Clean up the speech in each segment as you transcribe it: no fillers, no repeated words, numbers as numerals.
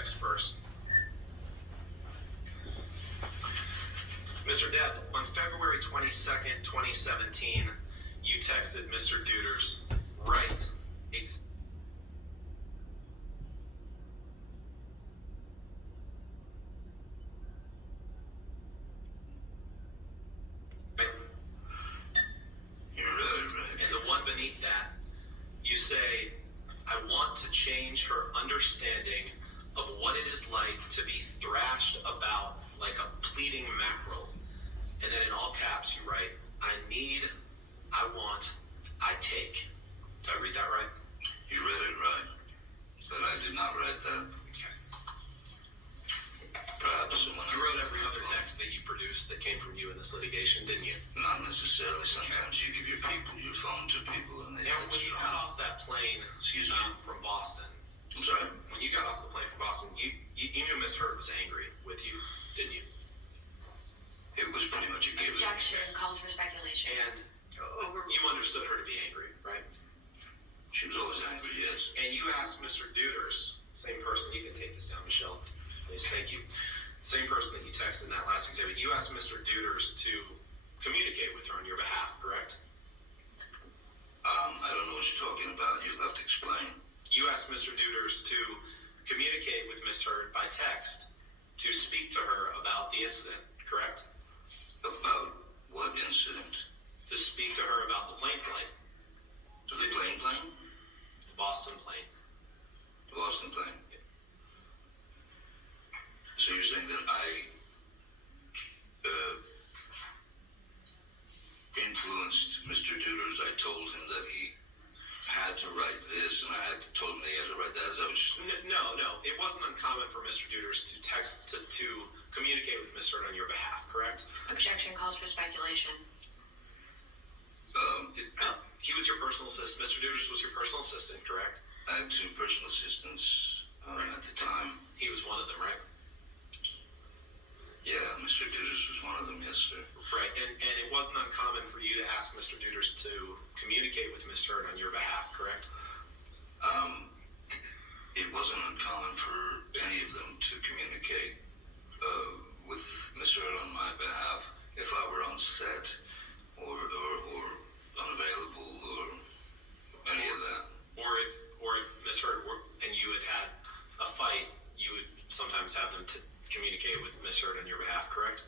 text first. Mr. Depp, on February 22nd, 2017, you texted Mr. Deuters, right? You're right. And the one beneath that, you say, I want to change her understanding of what it is like to be thrashed about like a pleading mackerel. And then in all caps, you write, I need, I want, I take. Did I read that right? You read it right. But I did not write that. Okay. Perhaps someone else. You wrote every other text that you produced that came from you in this litigation, didn't you? Not necessarily. Sometimes you give your phone to people and they And when you got off that plane from Boston, I'm sorry? When you got off the plane from Boston, you knew Miss Hurd was angry with you, didn't you? It was pretty much a given. Objection calls for speculation. And you understood her to be angry, right? She was always angry, yes. And you asked Mr. Deuters, same person, you can take this down, Michelle, please, thank you. Same person that you texted in that last exhibit, you asked Mr. Deuters to communicate with her on your behalf, correct? I don't know what you're talking about. You'll have to explain. You asked Mr. Deuters to communicate with Miss Hurd by text to speak to her about the incident, correct? About what incident? To speak to her about the plane flight. The plane? The Boston plane. The Boston plane? Yeah. So you're saying that I influenced Mr. Deuters. I told him that he had to write this, and I told him that he had to write that. Is that what you're saying? No. It wasn't uncommon for Mr. Deuters to text to communicate with Miss Hurd on your behalf, correct? Objection calls for speculation. He was your personal assistant. Mr. Deuters was your personal assistant, correct? I had two personal assistants at the time. He was one of them, right? Yeah, Mr. Deuters was one of them, yes, sir. Right, and it wasn't uncommon for you to ask Mr. Deuters to communicate with Miss Hurd on your behalf, correct? It wasn't uncommon for any of them to communicate with Miss Hurd on my behalf if I were on set or unavailable or any of that. Or if Miss Hurd and you had a fight, you would sometimes have them to communicate with Miss Hurd on your behalf, correct?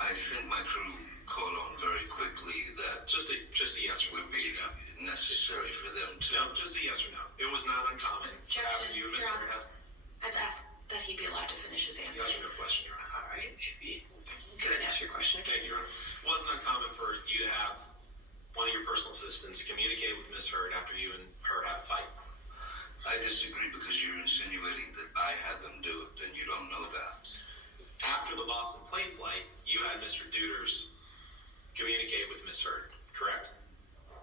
I think my crew caught on very quickly that just a yes or no. Would be necessary for them to. No, just a yes or no. It was not uncommon for having you and Miss Hurd had. I'd ask that he be allowed to finish his answer. Yes or no question, Your Honor. All right. Go ahead and ask your question. Thank you, Your Honor. It wasn't uncommon for you to have one of your personal assistants communicate with Miss Hurd after you and her had a fight. I disagree because you're insinuating that I had them do it, and you don't know that. After the Boston plane flight, you had Mr. Deuters communicate with Miss Hurd, correct?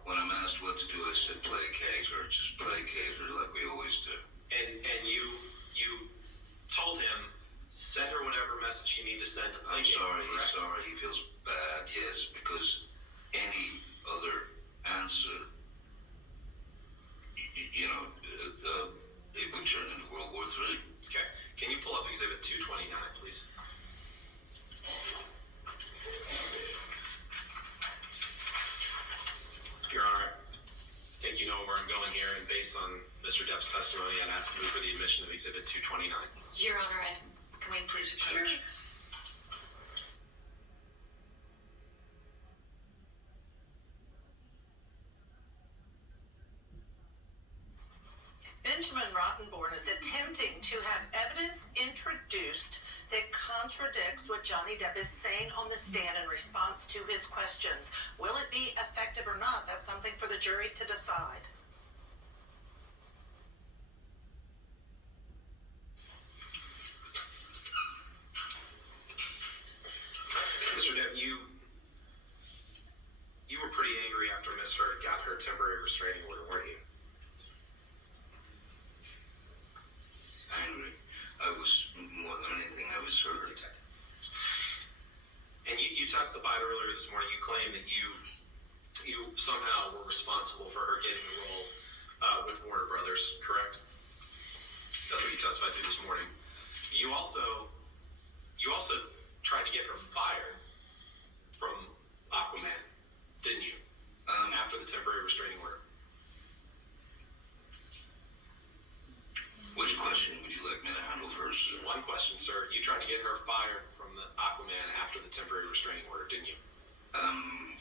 When I'm asked what to do, I said placate her, just placate her like we always do. And you told him, send her whatever message you need to send to placate her, correct? He's sorry, he feels bad, yes, because any other answer, it would turn into World War III. Okay. Can you pull up Exhibit 229, please? Your Honor, I think you know where I'm going here, and based on Mr. Depp's testimony, I'd ask you for the admission of Exhibit 229. Your Honor, can we please approach? Sure. Benjamin Rottenborn is attempting to have evidence introduced that contradicts what Johnny Depp is saying on the stand in response to his questions. Will it be effective or not? That's something for the jury to decide. Mr. Depp, you were pretty angry after Miss Hurd got her temporary restraining order, weren't you? Angry. I was, more than anything, I was hurt. And you testified earlier this morning, you claimed that you somehow were responsible for her getting the role with Warner Brothers, correct? That's what you testified to this morning. You also tried to get her fired from Aquaman, didn't you? After the temporary restraining order. Which question would you like me to handle first? One question, sir. You tried to get her fired from the Aquaman after the temporary restraining order, didn't you?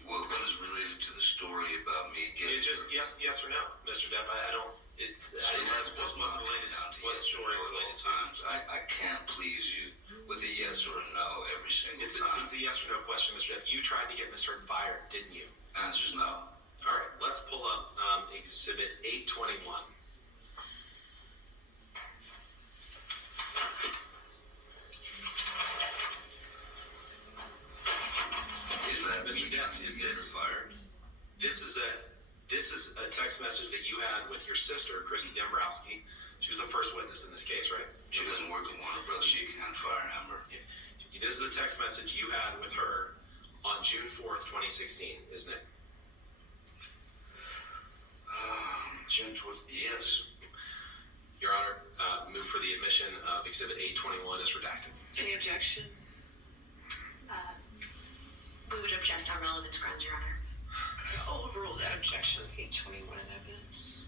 Well, that is related to the story about me getting... It just yes or no, Mr. Depp. I don't. So that does not related down to what yes or story no at all related to. times. I can't please you with a yes or a no every single time. It's a yes or no question, Mr. Depp. You tried to get Ms. Heard fired, didn't you? Answer's no. All right, let's pull up Exhibit 821. Is that Mr. me Depp, trying to is get her this- fired? This is a text message that you had with your sister, Christy Dembrowski. She was the first witness in this case, right? She doesn't work at Warner Brothers. She can't fire Amber. This is a text message you had with her on June 4th, 2016, isn't it? June 12th. Yes. Your Honor, move for the admission of Exhibit 821 as redacted. Any objection? We would object on relevance grounds, Your Honor. I'll overrule that objection. 821 in evidence.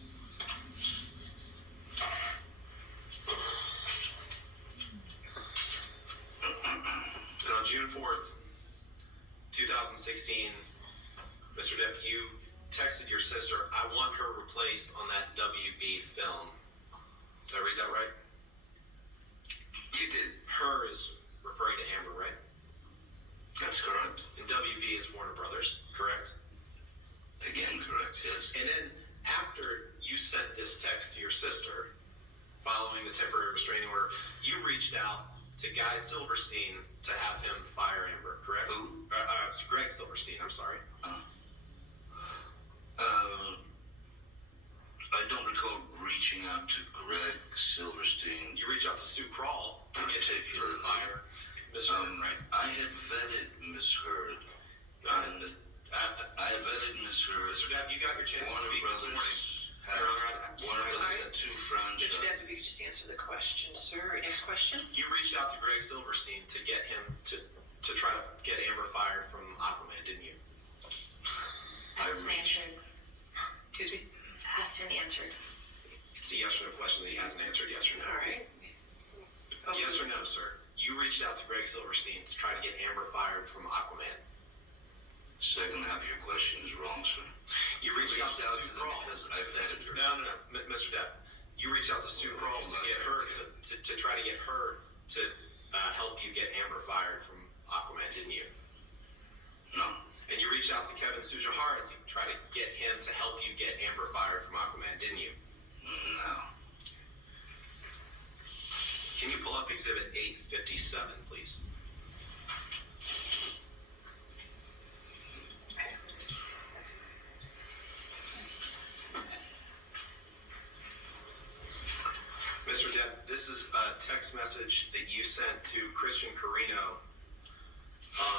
And on June 4th, 2016, Mr. Depp, you texted your sister, I want her replaced on that WB film. Did I read that right? You did. Her is referring to Amber, right? That's correct. And WB is Warner Brothers, correct? Again, correct, yes. And then after you sent this text to your sister, following the temporary restraining order, you reached out to Guy Silverstein to have him fire Amber, correct? Who? It's Greg Silverstein, I'm sorry. I don't recall reaching out to Greg Silverstein. You reached out to Sue Crawl to get her to fire Miss Heard, right? I had vetted Miss Heard. I had vetted Miss Heard. Mr. Depp, you got your chance to Warner speak this morning. Brothers had, Your Honor, Warner Brothers had two friends. Mr. Depp, if you could just answer the question, sir. Next question. You reached out to Greg Silverstein to get him to try to get Amber fired from Aquaman, didn't you? Asked and answered. Excuse me. Asked and answered. It's a yes or no question that he hasn't answered, yes or no. All right. Yes or no, sir? You reached out to Greg Silverstein to try to get Amber fired from Aquaman. Second half of your question is wrong, sir. You reached out to Sue them Crawl. because I vetted her. No, Mr. Depp. You reached out to Sue Crawl to get her to try to get her to help you get Amber fired from Aquaman, didn't you? No. And you reached out to Kevin Sujihara to try to get him to help you get Amber fired from Aquaman, didn't you? No. Can you pull up Exhibit 857, please? Mr. Depp, this is a text message that you sent to Christian Carino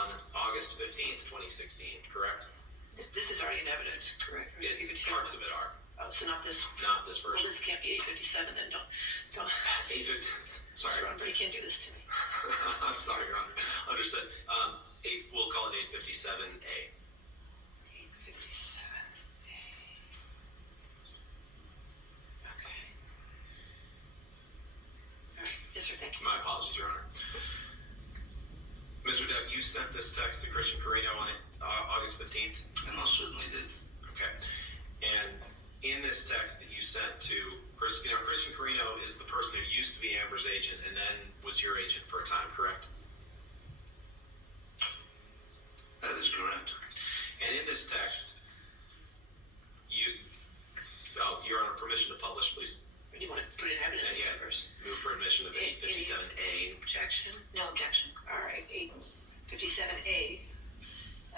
on August 15th, 2016, correct? This is already in evidence, correct? Or is it even Parts of it are, Oh, so not this. not this Well, version. this can't be 857 then. Don't. 850, sorry. Your Honor, you can't do this to me. I'm sorry, Your Honor. Understood. We'll call it 857A. 857. Okay. All right. Yes, sir. Thank you. My apologies, Your Honor. Mr. Depp, you sent this text to Christian Carino on August 15th. I most certainly did. Okay. And in this text that you sent to Christian, Christian Carino is the person who used to be Amber's agent and then was your agent for a time, correct? That is correct. And in this text, Your Honor, permission to publish, please. Or do you want to put it in evidence Yeah. first? Move for admission of 857A. Objection. No objection. All right. 857A,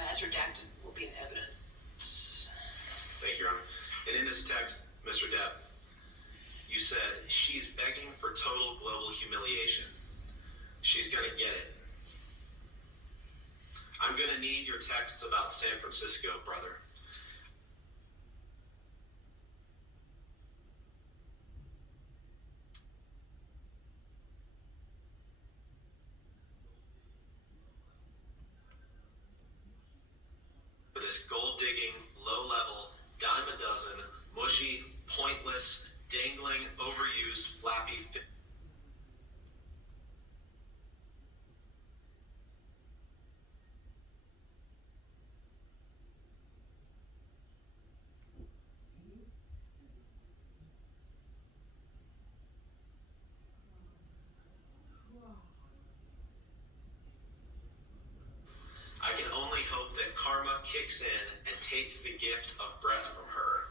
as redacted, will be in evidence. Thank you, Your Honor. And in this text, Mr. Depp, you said, she's begging for total global humiliation. She's going to get it. I'm going to need your texts about San Francisco, brother. kicks in and takes the gift of breath from her.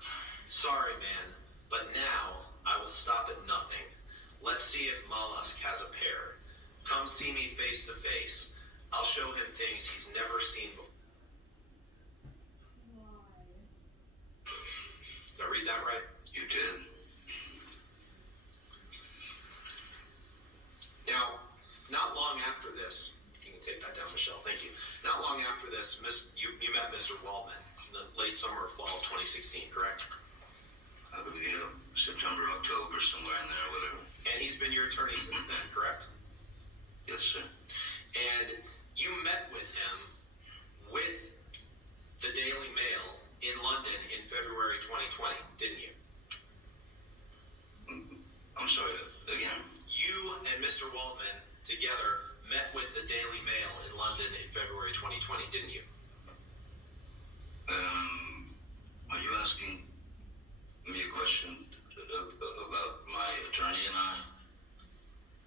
Sorry, man, but now I will stop at nothing. Let's see if Mollusk has a pair. Come see me face to face. I'll show him things he's never seen before. Did I read that right? You did. Now, not long after this, you can take that down, Michelle, thank you. Not long after this, you met Mr. Waldman in the late summer or fall of 2016, correct? I believe September, October, somewhere in there, whatever. And he's been your attorney since then, correct? Yes, sir. And you met with him with the Daily Mail in London in February 2020, didn't you? I'm sorry, again? You and Mr. Waldman together met with the Daily Mail in London in February 2020, didn't you? Are you asking me a question about my attorney and I?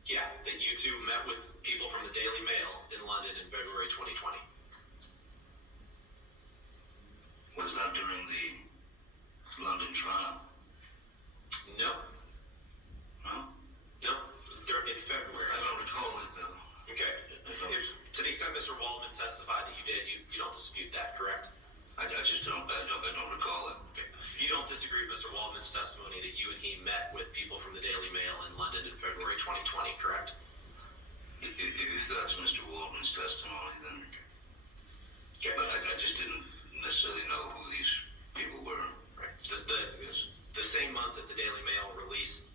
Yeah, that you two met with people from the Daily Mail in London in February 2020. Was that during the London trial? No, No? no, in February. I don't recall it, though. Okay. To the extent Mr. Waldman testified that you did, you don't dispute that, correct? I just don't recall it. Okay. You don't disagree with Mr. Waldman's testimony that you and he met with people from the Daily Mail in London in February 2020, correct? If that's Mr. Waldman's testimony, then... Okay. But I just didn't necessarily know who these people were. Right. Yes. The same month that the Daily Mail released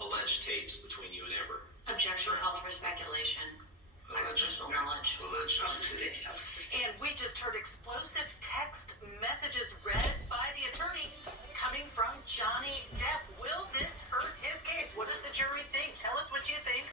alleged tapes between you and Amber. Objection calls for speculation. I have personal knowledge. Alleged. And we just heard explosive text messages read by the attorney coming from Johnny Depp. Will this hurt his case? What does the jury think? Tell us what you think.